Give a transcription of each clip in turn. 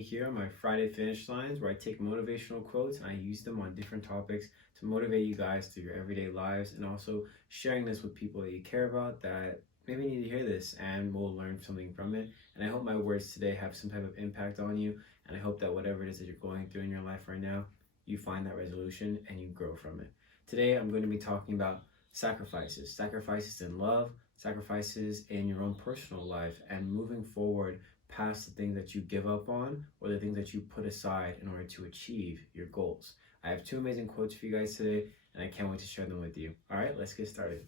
me here on my Friday finish lines where I take motivational quotes and I use them on different topics to motivate you guys through your everyday lives, and also sharing this with people that you care about that maybe need to hear this and will learn something from it. And I hope my words today have some type of impact on you, and I hope that whatever it is that you're going through in your life right now, you find that resolution and you grow from it. Today I'm going to be talking about sacrifices in love, sacrifices in your own personal life, and moving forward past the things that you give up on or the things that you put aside in order to achieve your goals. I have two amazing quotes for you guys today, and I can't wait to share them with you. All right, let's get started.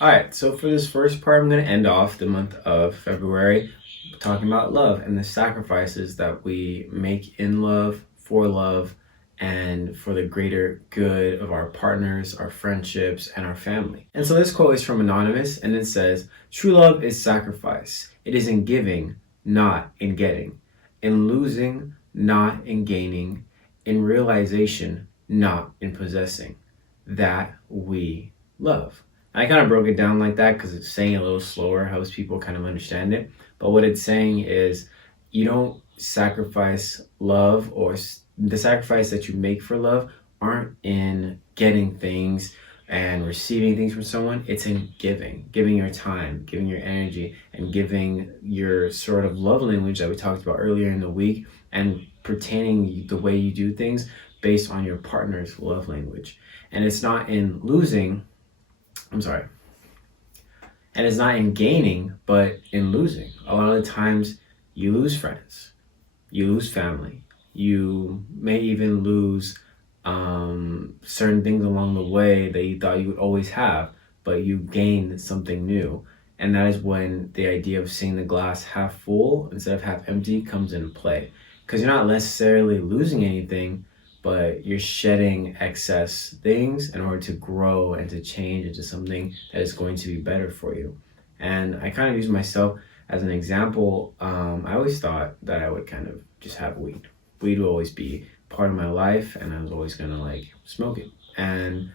All right, so for this first part, I'm going to end off the month of February talking about love and the sacrifices that we make in love, for love, and for the greater good of our partners, our friendships, and our family. And so this quote is from Anonymous, and it says, "True love is sacrifice. It is in giving, not in getting, in losing, not in gaining, in realization, not in possessing, that we love." I kind of broke it down like that because it's saying it a little slower, helps people kind of understand it. But what it's saying is you don't sacrifice love, or the sacrifice that you make for love aren't in getting things and receiving things from someone. It's in giving your time, giving your energy, and giving your sort of love language that we talked about earlier in the week, and pertaining the way you do things based on your partner's love language. And it's not in losing, and it's not in gaining, but in losing. A lot of the times you lose friends, you lose family, you may even lose certain things along the way that you thought you would always have, but you gain something new. And that is when the idea of seeing the glass half full instead of half empty comes into play. Because you're not necessarily losing anything, but you're shedding excess things in order to grow and to change into something that is going to be better for you. And I kind of use myself as an example. I always thought that I would kind of just have weed. Weed will always be part of my life, and I was always gonna smoke it. And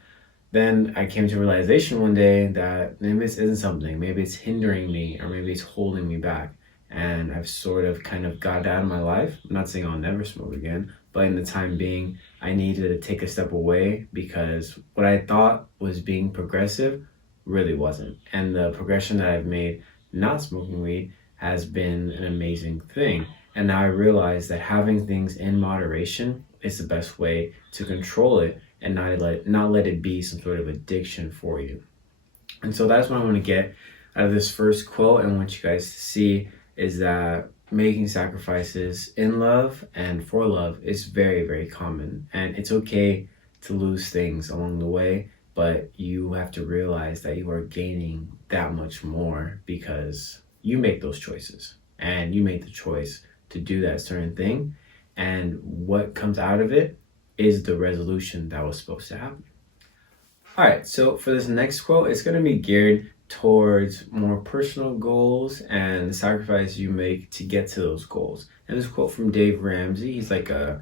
then I came to a realization one day that maybe this isn't something, maybe it's hindering me, or maybe it's holding me back. And I've sort of kind of got it out of my life. I'm not saying I'll never smoke again, but in the time being, I needed to take a step away because what I thought was being progressive really wasn't. And the progression that I've made not smoking weed has been an amazing thing. And now I realize that having things in moderation is the best way to control it and not let it be some sort of addiction for you. And so that's what I want to get out of this first quote, and I want you guys to see is that making sacrifices in love and for love is very, very common. And it's okay to lose things along the way, but you have to realize that you are gaining that much more because you make those choices and you make the choice to do that certain thing, and what comes out of it is the resolution that was supposed to happen. All right, so for this next quote, it's going to be geared towards more personal goals and the sacrifice you make to get to those goals. And this quote from Dave Ramsey. He's I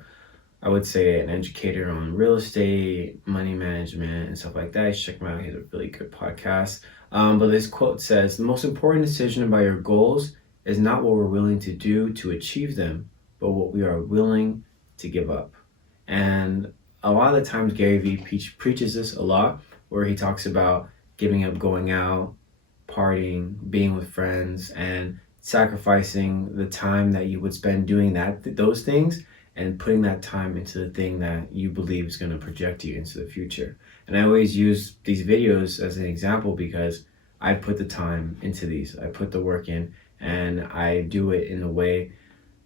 would say an educator on real estate, money management, and stuff like that. You should check him out. He has a really good podcast. But this quote says, "The most important decision about your goals is not what we're willing to do to achieve them, but what we are willing to give up." And a lot of the times Gary Vee preaches this a lot, where he talks about giving up going out, partying, being with friends, and sacrificing the time that you would spend doing those things, and putting that time into the thing that you believe is going to project you into the future. And I always use these videos as an example because I put the time into these. I put the work in, and I do it in a way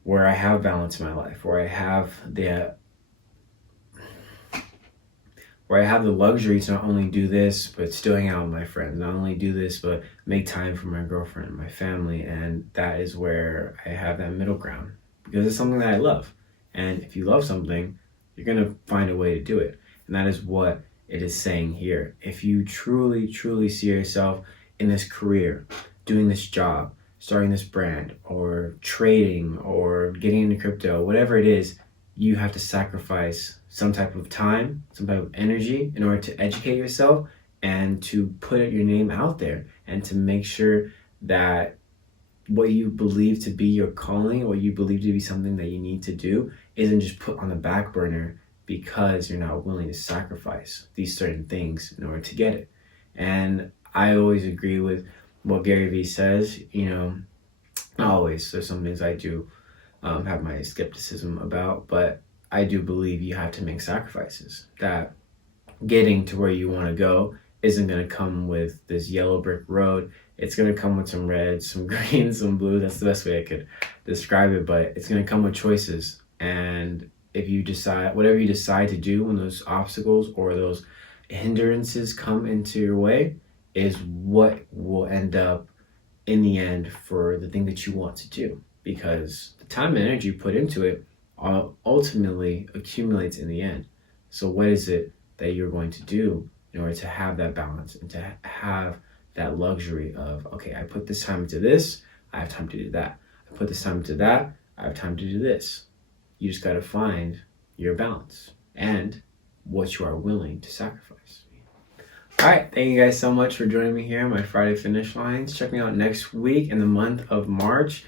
where I have balance in my life, where I have the luxury to not only do this, but still hang out with my friends, not only do this, but make time for my girlfriend, my family. And that is where I have that middle ground, because it's something that I love. And if you love something, you're going to find a way to do it. And that is what it is saying here. If you truly, truly see yourself in this career, doing this job, starting this brand, or trading, or getting into crypto, whatever it is, you have to sacrifice some type of time, some type of energy in order to educate yourself and to put your name out there and to make sure that what you believe to be your calling, what you believe to be something that you need to do, isn't just put on the back burner because you're not willing to sacrifice these certain things in order to get it. And I always agree with what Gary Vee says. Not always. There's some things I do have my skepticism about, but I do believe you have to make sacrifices. That getting to where you want to go isn't going to come with this yellow brick road. It's going to come with some red, some green, some blue. That's the best way I could describe it, but it's going to come with choices. And if you decide, whatever you decide to do when those obstacles or those hindrances come into your way, is what will end up in the end for the thing that you want to do. Because the time and energy you put into it ultimately accumulates in the end. So, what is it that you're going to do in order to have that balance and to have that luxury of, okay, I put this time into this, I have time to do that. I put this time into that, I have time to do this. You just got to find your balance and what you are willing to sacrifice. All right, thank you guys so much for joining me here on my Friday Finish Lines. Check me out next week in the month of March.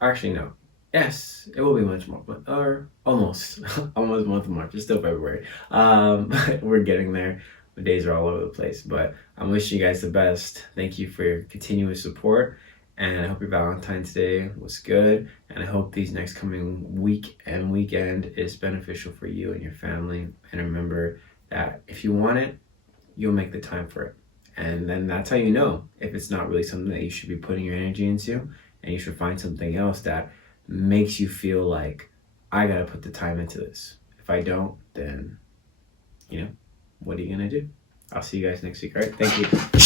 Actually, no. Yes, it will be much more, or almost, almost month of March. It's still February. We're getting there. The days are all over the place, but I'm wishing you guys the best. Thank you for your continuous support, and I hope your Valentine's Day was good, and I hope these next coming week and weekend is beneficial for you and your family. And remember that if you want it, you'll make the time for it. And then that's how you know if it's not really something that you should be putting your energy into, and you should find something else that makes you feel like, I gotta put the time into this. If I don't, then, what are you gonna do? I'll see you guys next week. All right, thank you.